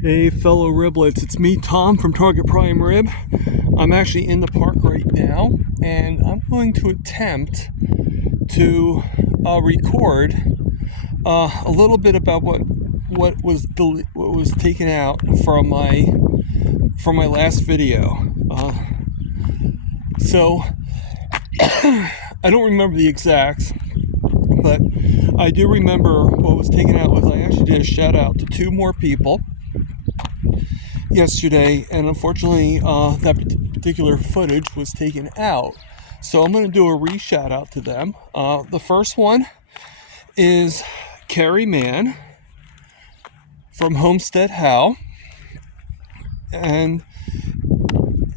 Hey fellow riblets, it's me Tom from Target Prime Rib. I'm actually in the park right now and I'm going to attempt to record a little bit about what was taken out from my last video. So I don't remember the exacts, but I do remember what was taken out was I actually did a shout out to two more people yesterday, and unfortunately that particular footage was taken out, so I'm going to do a re-shout out to them. The first one is Kerry Mann from Homestead How, and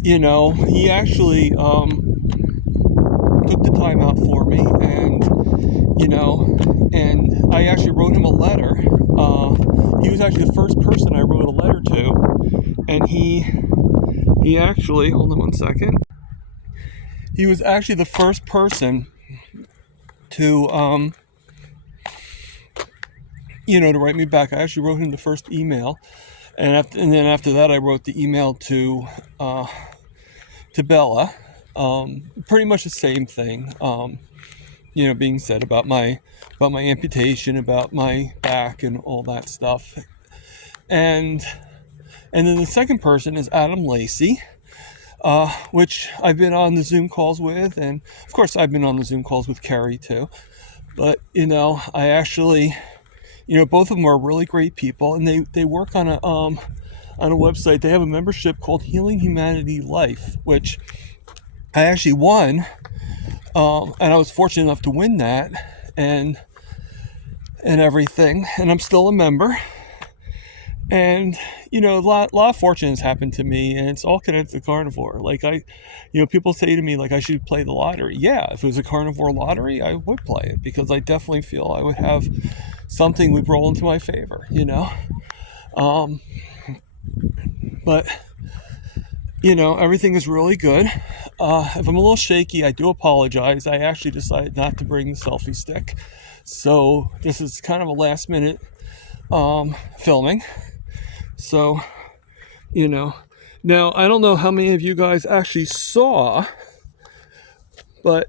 he actually took the time out for me, and I actually wrote him a letter. He was actually the first person I wrote a letter to, and he actually, hold on one second, he was actually the first person to to write me back. I actually wrote him the first email, and then after that I wrote the email to Bella. Pretty much the same thing, being said about my amputation, about my back and all that stuff. And then the second person is Adam Lacey, which I've been on the Zoom calls with, and of course I've been on the Zoom calls with Carrie too. But I actually, both of them are really great people, and they work on a website. They have a membership called Healing Humanity Life, which I actually won, and I was fortunate enough to win that, and everything, and I'm still a member. And a lot of fortunes happened to me, and it's all connected to carnivore. Like people say to me, like, I should play the lottery. Yeah, if it was a carnivore lottery, I would play it, because I definitely feel I would have something would roll into my favor. But everything is really good. If I'm a little shaky, I do apologize. I actually decided not to bring the selfie stick, so this is kind of a last minute filming. So, now I don't know how many of you guys actually saw, but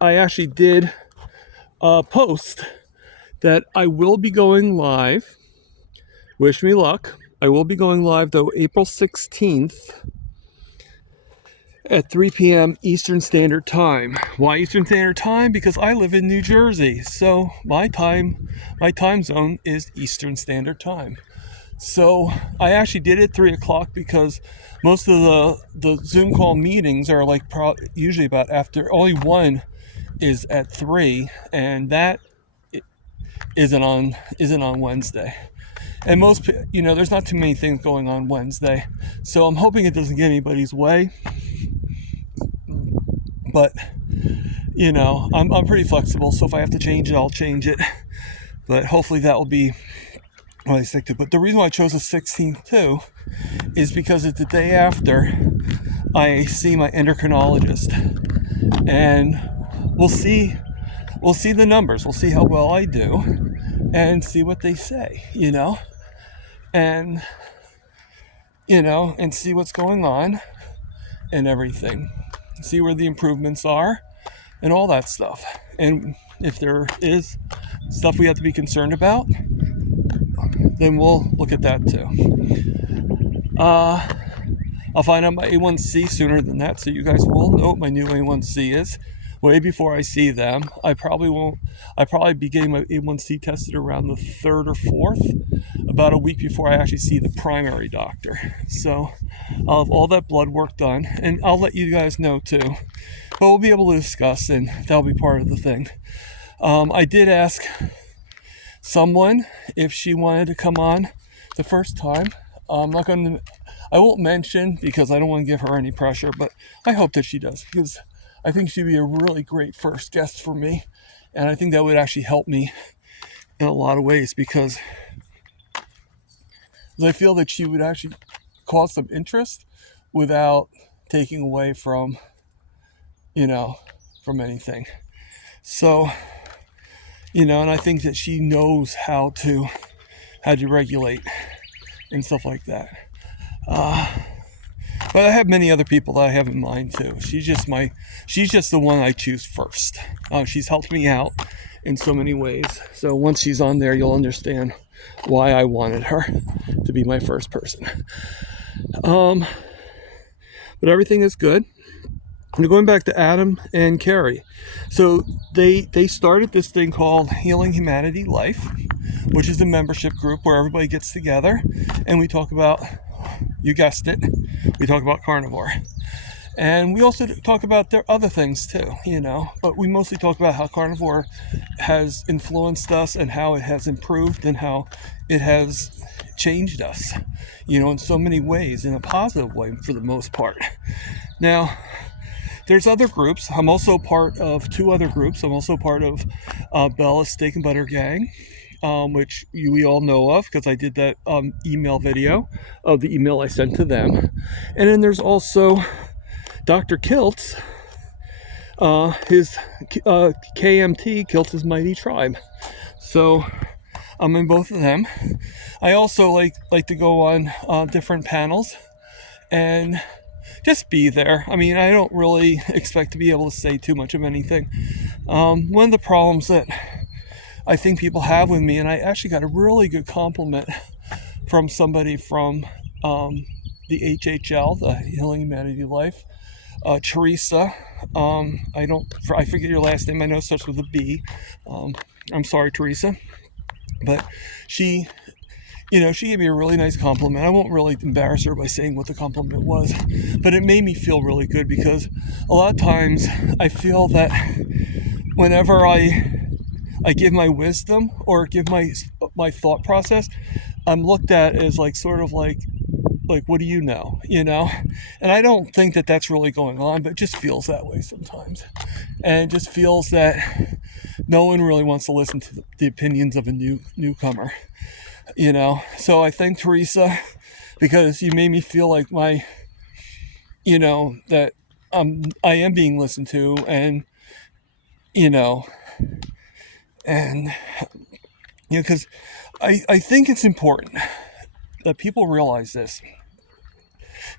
I actually did post that I will be going live. Wish me luck. I will be going live though April 16th at 3 p.m. Eastern Standard Time. Why Eastern Standard Time? Because I live in New Jersey, so my time zone is Eastern Standard Time. So I actually did it 3 o'clock because most of the Zoom call meetings are like usually about after. Only one is at 3, and that isn't on Wednesday. And most, there's not too many things going on Wednesday, so I'm hoping it doesn't get anybody's way. But I'm pretty flexible, so if I have to change it, I'll change it. But hopefully that will be what I stick to. But the reason why I chose the 16th too is because it's the day after I see my endocrinologist, and we'll see the numbers. We'll see how well I do, and see what they say, and and see what's going on and everything. See where the improvements are and all that stuff. And if there is stuff we have to be concerned about, then we'll look at that too. I'll find out my A1C sooner than that, so you guys will know what my new A1C is way before I see them. I probably be getting my A1C tested around the 3rd or 4th, about a week before I actually see the primary doctor. So I'll have all that blood work done, and I'll let you guys know too. But we'll be able to discuss, and that'll be part of the thing. I did ask someone if she wanted to come on the first time. I won't mention, because I don't want to give her any pressure, but I hope that she does, because I think she'd be a really great first guest for me, and I think that would actually help me in a lot of ways, because I feel that she would actually cause some interest without taking away from anything. So, and I think that she knows how to regulate and stuff like that. But I have many other people that I have in mind too. She's just the one I choose first. She's helped me out in so many ways. So once she's on there, you'll understand why I wanted her to be my first person. But everything is good. I'm going back to Adam and Carrie. So they started this thing called Healing Humanity Life, which is a membership group where everybody gets together and we talk about, you guessed it, we talk about carnivore. And we also talk about their other things too, but we mostly talk about how carnivore has influenced us and how it has improved and how it has changed us, in so many ways, in a positive way for the most part. Now, there's other groups. I'm also part of 2 other groups. I'm also part of Bella's Steak and Butter Gang, which we all know of because I did that email video of the email I sent to them. And then there's also Dr. Kiltz, his KMT, Kiltz's Mighty Tribe. So I'm in both of them. I also like to go on different panels and just be there. I mean, I don't really expect to be able to say too much of anything. One of the problems that I think people have with me, and I actually got a really good compliment from somebody from the HHL, the Healing Humanity Life, Teresa. I forget your last name. I know it starts with a B. I'm sorry, Teresa, but she gave me a really nice compliment. I won't really embarrass her by saying what the compliment was, but it made me feel really good because a lot of times I feel that whenever I give my wisdom or give my thought process, I'm looked at as sort of like what do you know, And I don't think that that's really going on, but it just feels that way sometimes. And it just feels that no one really wants to listen to the opinions of a newcomer. So I thank Teresa because you made me feel like that I am being listened to, and because I think it's important that people realize this.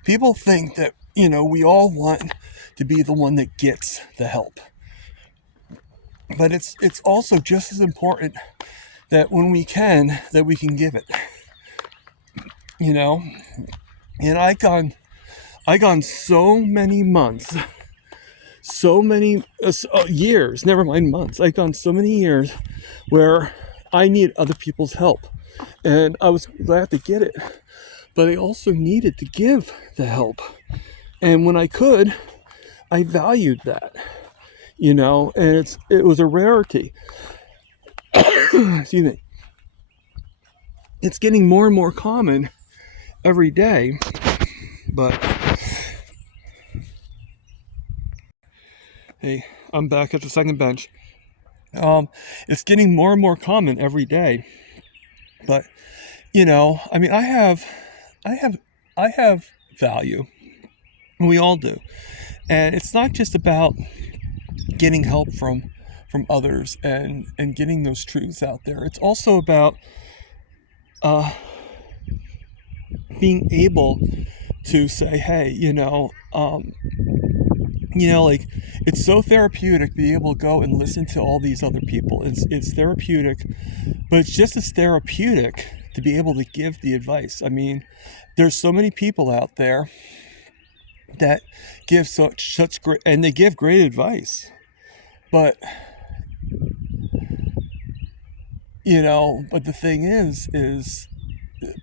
People think that we all want to be the one that gets the help, but it's also just as important that when we can, that we can give it. And I gone so many months, so many years, never mind months. I've gone so many years where I need other people's help, and I was glad to get it, but I also needed to give the help. And when I could, I valued that, and it was a rarity. Excuse me. It's getting more and more common every day, but hey, I'm back at the second bench. It's getting more and more common every day, but I mean, I have value, and we all do, and it's not just about getting help from others and getting those truths out there. It's also about being able to say, hey, it's so therapeutic to be able to go and listen to all these other people. It's therapeutic, but it's just as therapeutic to be able to give the advice. I mean, there's so many people out there that give such great, and they give great advice, but but the thing is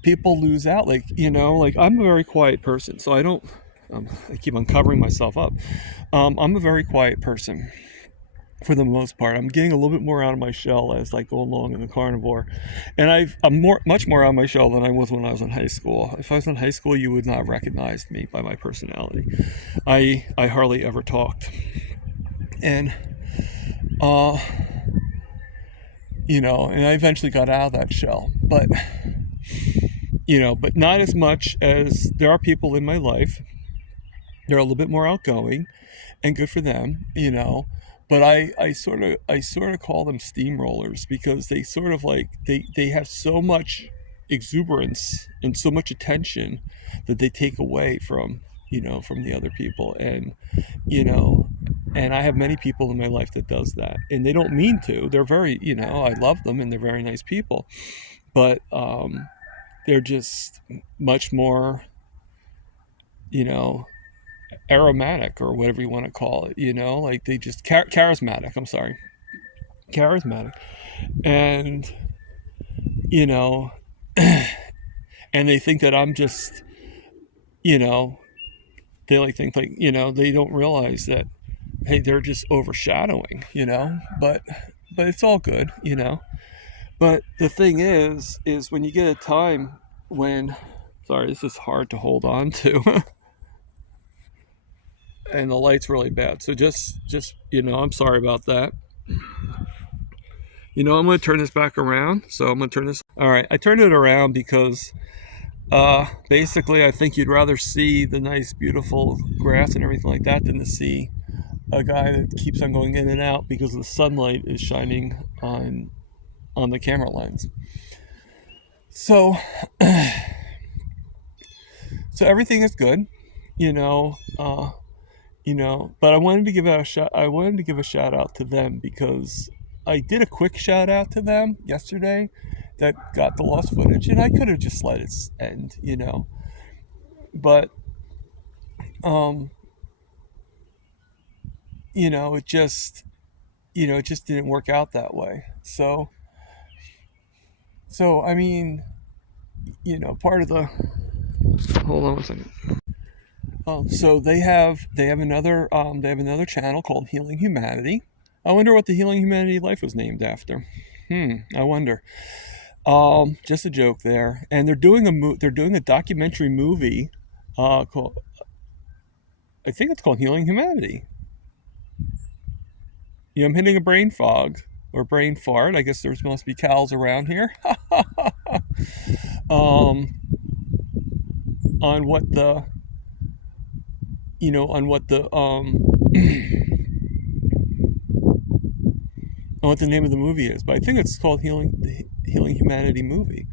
people lose out. I'm a very quiet person, so I keep on covering myself up. I'm a very quiet person for the most part. I'm getting a little bit more out of my shell as I go along in the carnivore, and I'm much more out of my shell than I was when I was in high school. If I was in high school, you would not have recognized me by my personality. I hardly ever talked, and and I eventually got out of that shell, but not as much as there are people in my life. They're a little bit more outgoing, and good for them, but I sort of call them steamrollers because they sort of they have so much exuberance and so much attention that they take away from, from the other people. And, you know, and I have many people in my life that does that, and they don't mean to. They're very, I love them and they're very nice people, but they're just much more, you know, aromatic, or whatever you want to call it, like they just charismatic. I'm sorry, charismatic. And, you know, and they think that I'm just, they think they don't realize that, hey, they're just overshadowing, but it's all good, But the thing is when you get a time when, sorry, this is hard to hold on to, and the light's really bad. So just, I'm sorry about that. I'm going to turn this back around. So I'm going to turn this. All right. I turned it around because basically I think you'd rather see the nice, beautiful grass and everything like that than to see a guy that keeps on going in and out because the sunlight is shining on the camera lens. So, so everything is good, but I wanted to give a shout out to them because I did a quick shout out to them yesterday that got the lost footage, and I could have just let it end, but it just didn't work out that way. So I mean, part of the, hold on one second. So they have another channel called Healing Humanity. I wonder what the Healing Humanity Life was named after. I wonder. Just a joke there. And they're doing a documentary movie called, I think it's called Healing Humanity. I'm hitting a brain fog or brain fart. I guess there must be cows around here. On what the on what the what the name of the movie is, but I think it's called Healing Humanity movie.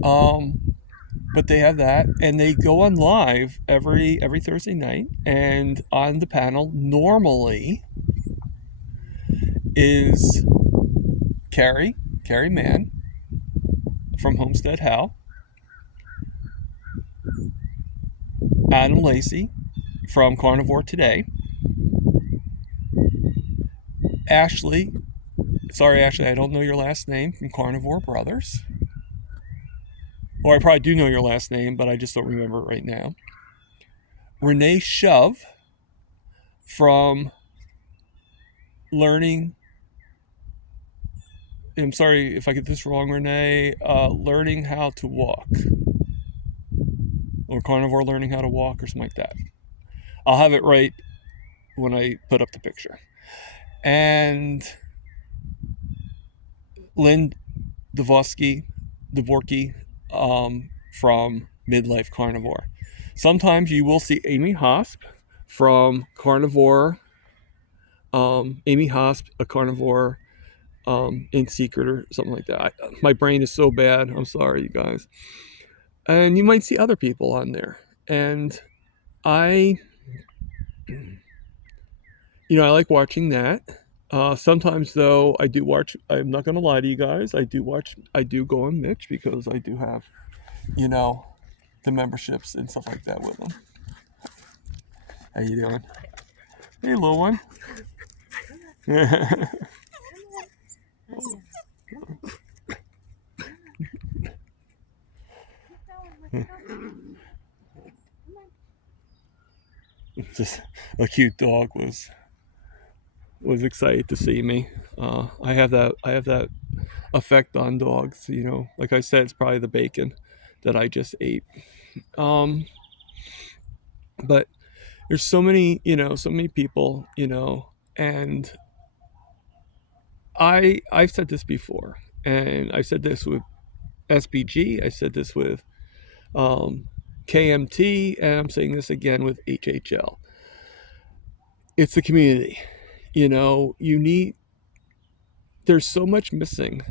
But they have that, and they go on live every Thursday night, and on the panel normally is Carrie Mann from Homestead How, Adam Lacey from Carnivore Today, Ashley, I don't know your last name, from Carnivore Brothers. Or I probably do know your last name, but I just don't remember it right now. Renee Shove from Learning, I'm sorry if I get this wrong, Renee, Learning How to Walk. Or Carnivore Learning How to Walk, or something like that. I'll have it right when I put up the picture. And Lynn Dvorsky from Midlife Carnivore. Sometimes you will see Amy Hosp from Carnivore, Amy Hosp, a Carnivore in Secret or something like that. My brain is so bad. I'm sorry, you guys. And you might see other people on there. And I like watching that. Sometimes though, I do watch, I'm not going to lie to you guys, I do go on Mitch because I do have, the memberships and stuff like that with them. How you doing? Hey, little one. Just a cute dog was excited to see me. I have that effect on dogs. Like I said, it's probably the bacon that I just ate. But there's so many people, and I've said this before, and I said this with SBG. I said this with KMT, and I'm saying this again with HHL. It's the community. There's so much missing,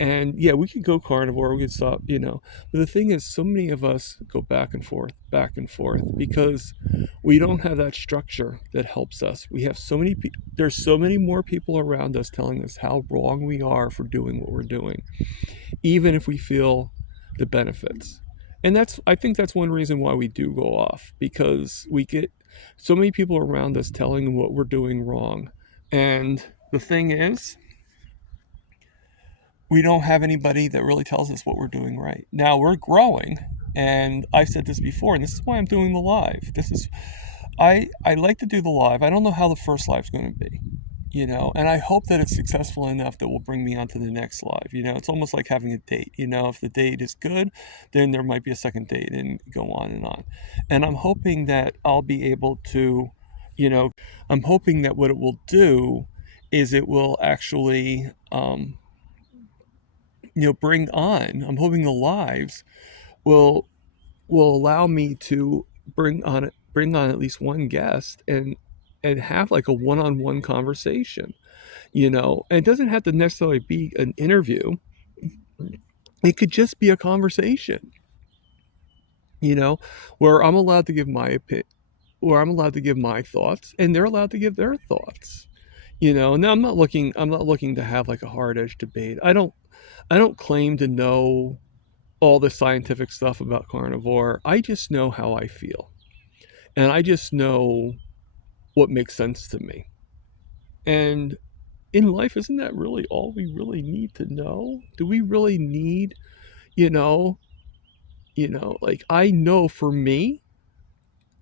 And yeah, we could go carnivore, we could stop, but the thing is, so many of us go back and forth, because we don't have that structure that helps us. We have so many there's so many more people around us telling us how wrong we are for doing what we're doing, even if we feel the benefits. And I think that's one reason why we do go off, because we get so many people around us telling what we're doing wrong. And the thing is, we don't have anybody that really tells us what we're doing right. Now we're growing, and I've said this before, and this is why I'm doing the live. I like to do the live. I don't know how the first live's going to be, and I hope that it's successful enough that will bring me on to the next live. It's almost like having a date. If the date is good, then there might be a second date, and go on and on. And I'm hoping that I'll be able to, I'm hoping that what it will do is it will actually, bring on. I'm hoping the lives will allow me to bring on at least one guest, and have like a one-on-one conversation. And it doesn't have to necessarily be an interview. It could just be a conversation. You know, where I'm allowed to give my opinion, where I'm allowed to give my thoughts, and they're allowed to give their thoughts. Now I'm not looking to have like a hard edge debate. I don't claim to know all the scientific stuff about carnivore. I just know how I feel. And I just know what makes sense to me. And in life, isn't that really all we really need to know? Do we really need, you know, like, I know for me,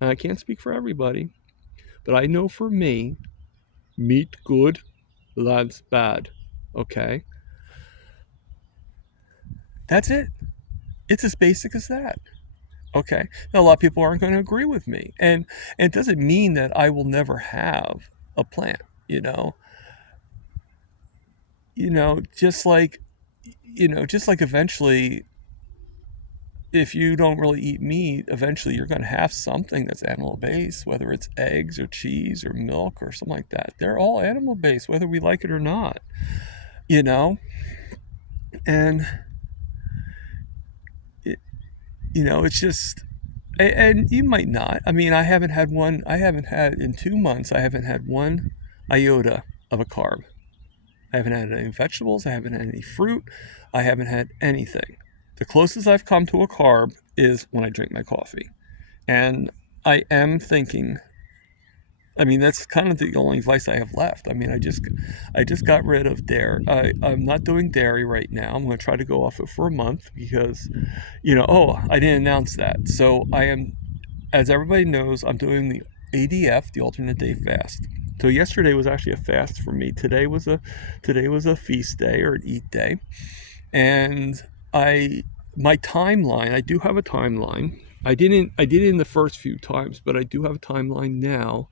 and I can't speak for everybody, but I know for me, meat good, lunch bad. Okay? That's it. It's as basic as that. Okay. Now, a lot of people aren't going to agree with me. And it doesn't mean that I will never have a plant, you know. Just like, eventually, if you don't really eat meat, eventually you're going to have something that's animal based, whether it's eggs or cheese or milk or something like that. They're all animal based, whether we like it or not, you know? And, it, it's just, and you might not. I mean, I haven't had, in 2 months, I haven't had one iota of a carb. I haven't had any vegetables. I haven't had any fruit. I haven't had anything. The closest I've come to a carb is when I drink my coffee. And I am thinking, I mean, that's kind of the only vice I have left. I mean, I just got rid of dairy. I'm not doing dairy right now. I'm going to try to go off it for a month because, I didn't announce that. So I am, as everybody knows, I'm doing the ADF, the alternate day fast. So yesterday was actually a fast for me. Today was a feast day, or an eat day. And my timeline, I do have a timeline. I did it in the first few times, but I do have a timeline now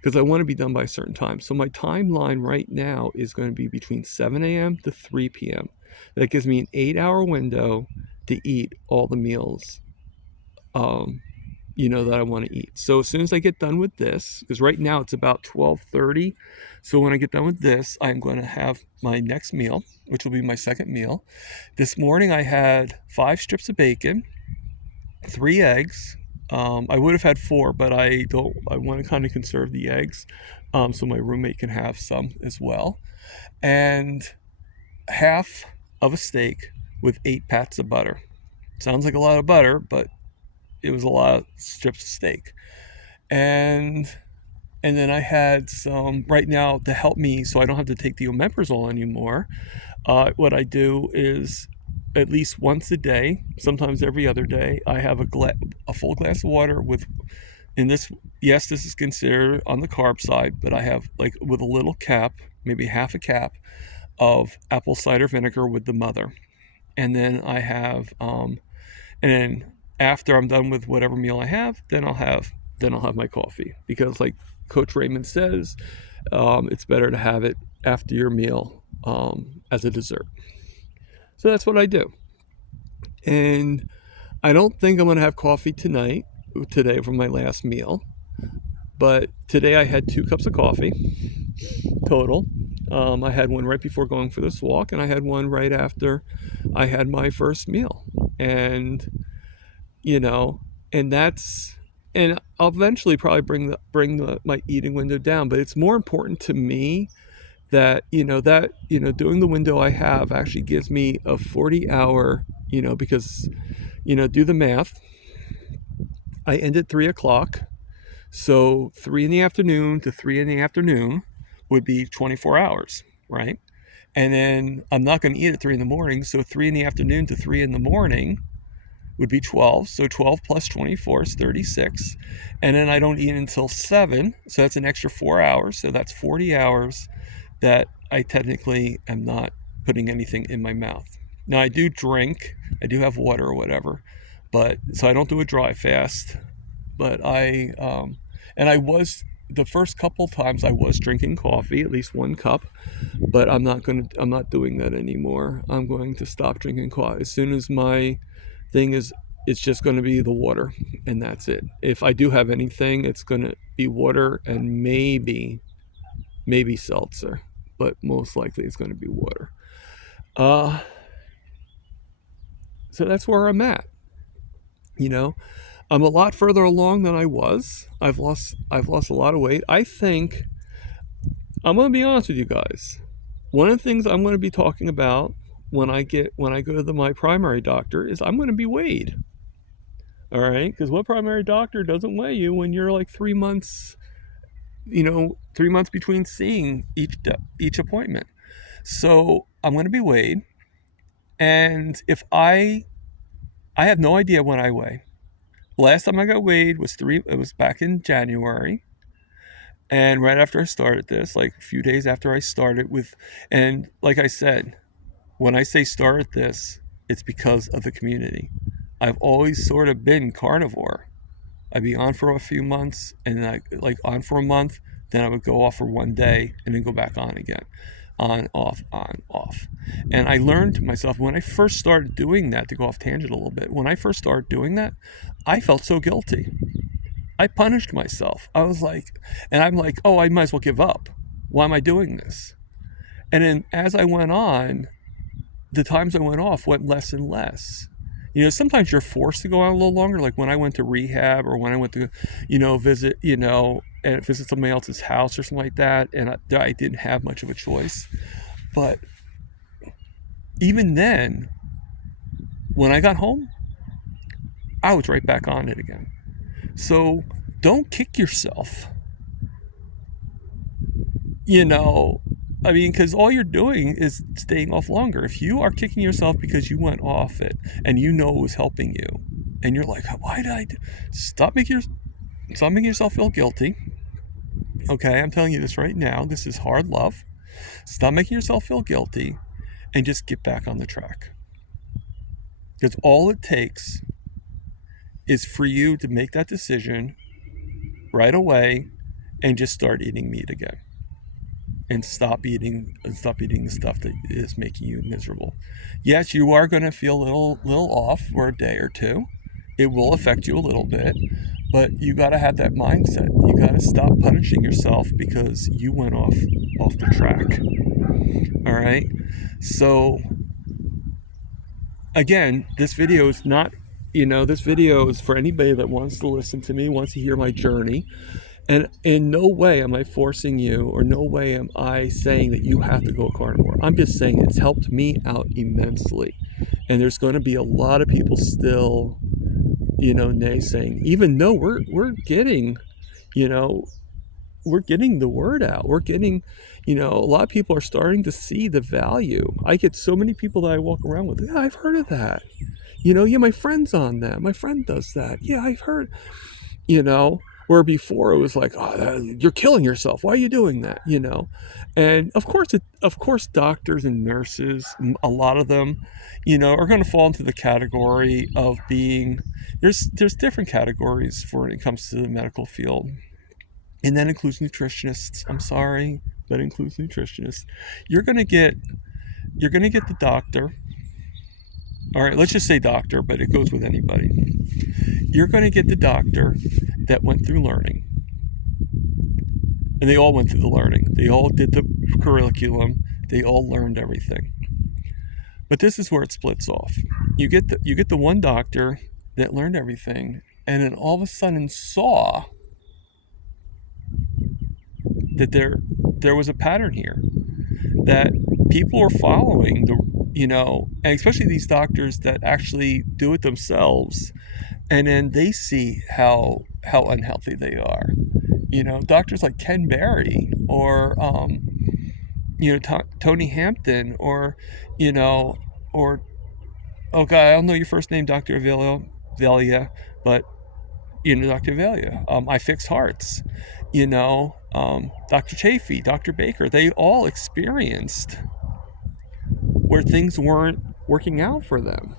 because I want to be done by a certain time. So my timeline right now is going to be between 7 a.m. to 3 p.m. That gives me an 8-hour window to eat all the meals that I want to eat. So as soon as I get done with this, because right now it's about 12:30, so when I get done with this, I'm going to have my next meal, which will be my second meal. This morning I had 5 strips of bacon, 3 eggs. I would have had 4, but I want to kind of conserve the eggs, so my roommate can have some as well, and half of a steak with 8 pats of butter. Sounds like a lot of butter, but it was a lot of strips of steak. And then I had some, right now, to help me so I don't have to take the omeprazole anymore. What I do is, at least once a day, sometimes every other day, I have a full glass of water with, yes, this is considered on the carb side, but I have, like, with a little cap, maybe half a cap of apple cider vinegar with the mother. And then I have, and then after I'm done with whatever meal I have, then I'll have my coffee, because, like Coach Raymond says, it's better to have it after your meal, as a dessert. So that's what I do. And I don't think I'm going to have coffee today for my last meal. But today I had 2 cups of coffee total. I had one right before going for this walk, and I had one right after I had my first meal. And you know, and that's and I'll eventually probably bring my eating window down. But it's more important to me that doing the window I have actually gives me a 40-hour, because do the math. I end at 3 o'clock, so 3 in the afternoon to 3 in the afternoon would be 24 hours, right? And then I'm not going to eat at 3 in the morning, so 3 in the afternoon to 3 in the morning would be 12. So 12 plus 24 is 36. And then I don't eat until 7, so that's an extra 4 hours. So that's 40 hours that I technically am not putting anything in my mouth. Now I do drink, I do have water or whatever, but so I don't do a dry fast. But and I was the first couple times I was drinking coffee, at least 1 cup, but I'm not doing that anymore. I'm going to stop drinking coffee as soon as my thing is. It's just going to be the water, and that's it. If I do have anything, it's going to be water and maybe seltzer, but most likely it's going to be water. So that's where I'm at. I'm a lot further along than I was. I've lost a lot of weight. I think I'm going to be honest with you guys. One of the things I'm going to be talking about when I go to my primary doctor is I'm going to be weighed. All right, because what primary doctor doesn't weigh you when you're like 3 months, 3 months between seeing each appointment? So I'm going to be weighed, and if I have no idea when I weigh. Last time I got weighed was back in January, and right after I started this, like a few days after I started and like I said, when I say started this, it's because of the community. I've always sort of been carnivore. I'd be on for a few months, and then on for a month, then I would go off for 1 day and then go back on again. On, off, on, off. And I learned to myself when I first started doing that, to go off tangent a little bit, when I first started doing that, I felt so guilty. I punished myself. I was like, and I'm like, oh, I might as well give up. Why am I doing this? And then as I went on, the times I went off went less and less. Sometimes you're forced to go on a little longer, like when I went to rehab or when I went to, visit, and visit somebody else's house or something like that, and I didn't have much of a choice. But even then, when I got home, I was right back on it again. So don't kick yourself. Because all you're doing is staying off longer. If you are kicking yourself because you went off it and it was helping you, and you're like, why did I stop making yourself feel guilty? Okay, I'm telling you this right now. This is hard love. Stop making yourself feel guilty and just get back on the track. Because all it takes is for you to make that decision right away and just start eating meat again. And stop eating the stuff that is making you miserable. Yes, you are going to feel a little off for a day or two. It will affect you a little bit, but you got to have that mindset. You got to stop punishing yourself because you went off the track. All right. So again, this video is not, this video is for anybody that wants to listen to me, wants to hear my journey. And in no way am I forcing you, or no way am I saying that you have to go carnivore. I'm just saying it's helped me out immensely. And there's going to be a lot of people still, naysaying, even though we're getting, we're getting the word out. We're getting, a lot of people are starting to see the value. I get so many people that I walk around with. Yeah, I've heard of that. Yeah, my friend's on that. My friend does that. Yeah, I've heard, where before it was like, oh, you're killing yourself. Why are you doing that? And of course, doctors and nurses, a lot of them, are going to fall into the category of being, there's different categories for when it comes to the medical field. And that includes nutritionists. I'm sorry, but it includes nutritionists. You're going to get the doctor. All right, let's just say doctor, but it goes with anybody. You're going to get the doctor that went through learning. And they all went through the learning. They all did the curriculum. They all learned everything. But this is where it splits off. You get the one doctor that learned everything, and then all of a sudden saw that there was a pattern here, that people are following and especially these doctors that actually do it themselves, and then they see how unhealthy they are. Doctors like Ken Berry, or Tony Hampton, or or oh god, I don't know your first name, Dr. Avelia, but Dr. Avelia. I Fix Hearts. Dr. Chafee, Dr. Baker. They all experienced where things weren't working out for them,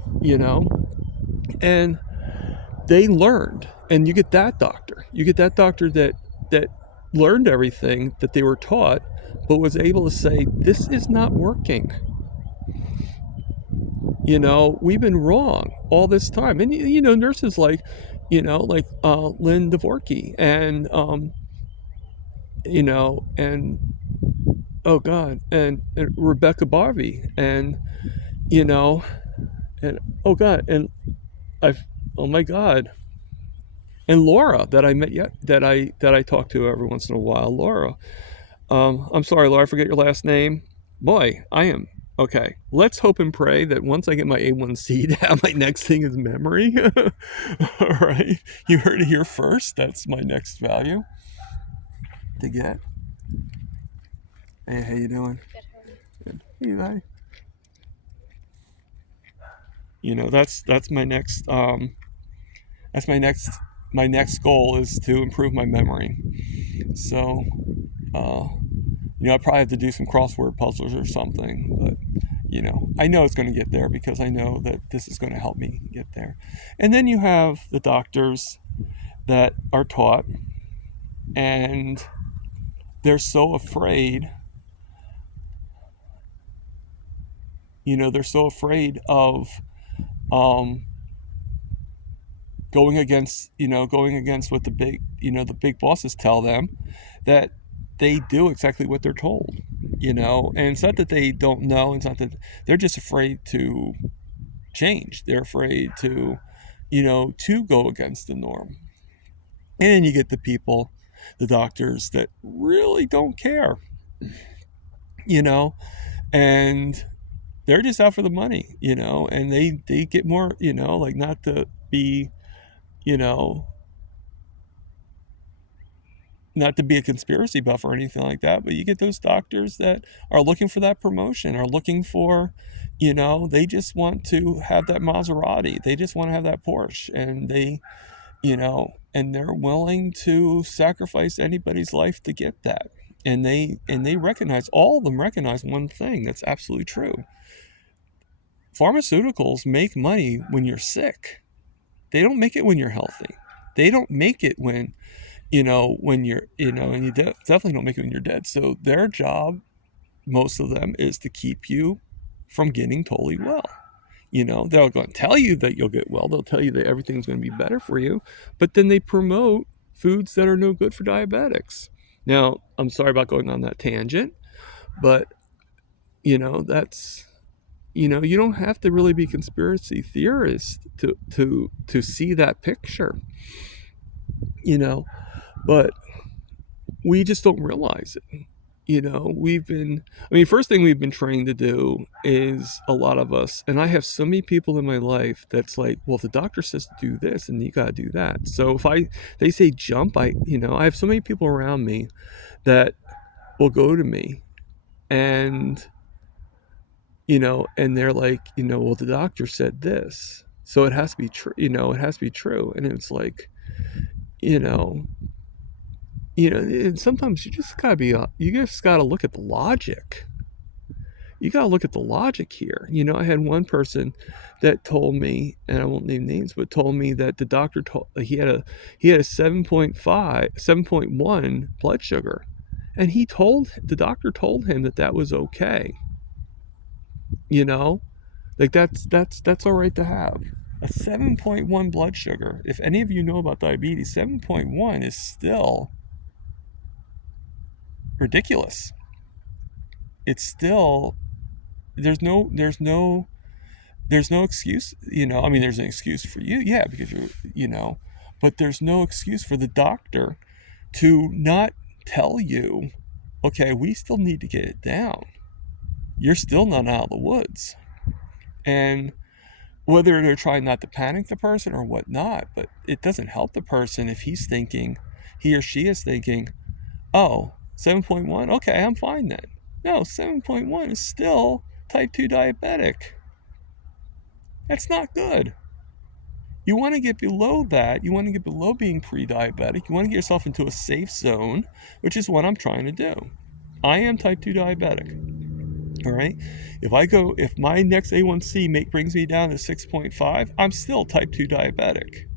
and they learned. And you get that doctor. that learned everything that they were taught, but was able to say, this is not working. We've been wrong all this time. And, nurses like Lynn Dvorky, and, and, oh God, and Rebecca Barbie, and, and, oh God, and oh my God, and Laura, that I met that I talk to every once in a while. Laura. I'm sorry, Laura, I forget your last name. Boy, I am. Okay, let's hope and pray that once I get my A1C down, my next thing is memory. All right, you heard it here first. That's my next value to get. Hey, how you doing? Good. Hey, bye. That's my next. That's my next goal is to improve my memory. So, I probably have to do some crossword puzzles or something, but I know it's going to get there, because I know that this is going to help me get there. And then you have the doctors that are taught, and they're so afraid. They're so afraid of going against what the big bosses tell them, that they do exactly what they're told. And it's not that they don't know, it's not that they're just afraid to change. They're afraid to go against the norm. And then you get the doctors that really don't care, and they're just out for the money, and they get more, not to be, not to be a conspiracy buff or anything like that, but you get those doctors that are looking for that promotion, are looking for, they just want to have that Maserati. They just want to have that Porsche, and and they're willing to sacrifice anybody's life to get that. And they recognize, all of them recognize one thing that's absolutely true. Pharmaceuticals make money when you're sick. They don't make it when you're healthy. They don't make it when you're, and you definitely don't make it when you're dead. So their job, most of them, is to keep you from getting totally well. They're going to tell you that you'll get well. They'll tell you that everything's going to be better for you. But then they promote foods that are no good for diabetics. Now, I'm sorry about going on that tangent, but, that's, you don't have to really be a conspiracy theorist to see that picture, but we just don't realize it. First thing we've been trained to do is, a lot of us, and I have so many people in my life that's like, well, if the doctor says to do this, and you got to do that. So if they say jump, I have so many people around me that will go to me, and, and they're like, well, the doctor said this, so it has to be true, it has to be true. And it's like, and sometimes you just gotta look at the logic. You gotta look at the logic here. I had one person that told me, and I won't name names, but told me that the doctor told he had a 7.1 blood sugar, and the doctor told him that was okay. Like that's all right to have a 7.1 blood sugar. If any of you know about diabetes, 7.1 is still ridiculous. it's still, there's no excuse, I mean, there's an excuse for you, yeah, because but there's no excuse for the doctor to not tell you, okay, we still need to get it down. You're still not out of the woods. And whether they're trying not to panic the person or whatnot, but it doesn't help the person if he or she is thinking, oh, 7.1, okay, I'm fine then. No, 7.1 is still type 2 diabetic. That's not good. You want to get below that. You want to get below being pre-diabetic. You want to get yourself into a safe zone, which is what I'm trying to do. I am type 2 diabetic. All right. If my next A1C brings me down to 6.5, I'm still type 2 diabetic.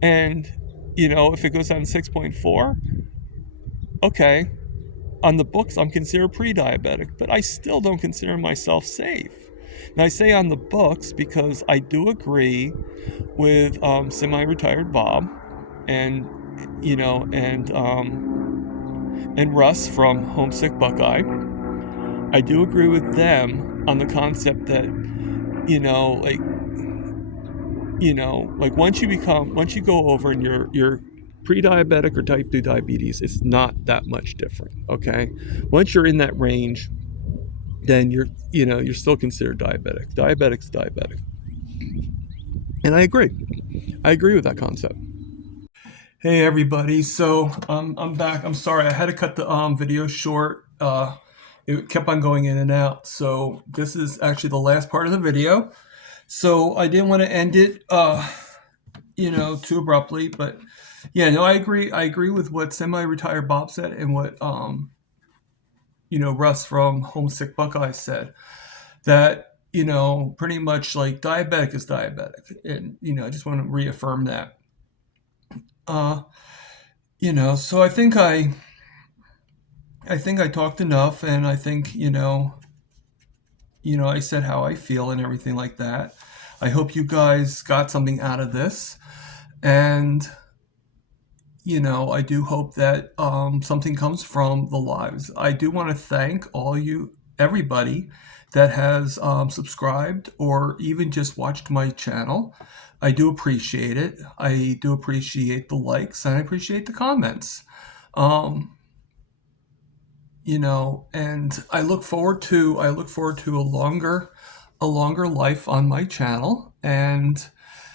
And, if it goes down to 6.4, okay, on the books, I'm considered pre-diabetic, but I still don't consider myself safe. And I say on the books because I do agree with semi-retired Bob and and Russ from Homesick Buckeye. I do agree with them on the concept that once you go over and you're pre-diabetic or type 2 diabetes, it's not that much different. Okay, once you're in that range, then you're still considered diabetic. Diabetic's diabetic. And I agree with that concept. Hey everybody, so I'm back. I'm sorry, I had to cut the video short. It kept on going in and out, so this is actually the last part of the video. So I didn't want to end it too abruptly, but yeah, no, I agree with what semi-retired Bob said and what Russ from Homesick Buckeye said, that pretty much like diabetic is diabetic, and I just want to reaffirm that. So I think I talked enough, and I think I said how I feel and everything like that. I hope you guys got something out of this, and I do hope that something comes from the lives. I do want to thank everybody that has subscribed or even just watched my channel. I do appreciate it. I do appreciate the likes, and I appreciate the comments. And I look forward to a longer life on my channel, and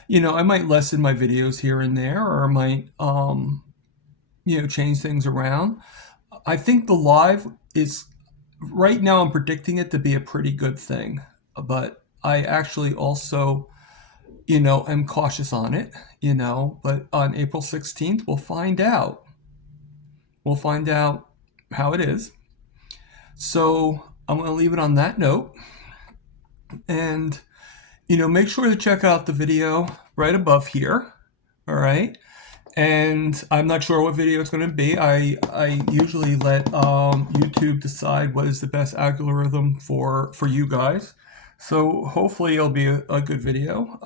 I might lessen my videos here and there, or I might change things around. I think the live is, right now I'm predicting it to be a pretty good thing, but I actually also am cautious on it, but on April 16th we'll find out how it is. So I'm going to leave it on that note, and make sure to check out the video right above here. All right. And I'm not sure what video it's going to be. I usually let YouTube decide what is the best algorithm for you guys. So hopefully it'll be a good video,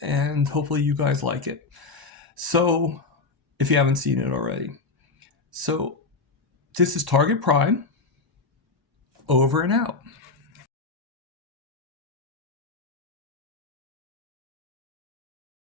and hopefully you guys like it. So if you haven't seen it already. So this is Target Prime, over and out.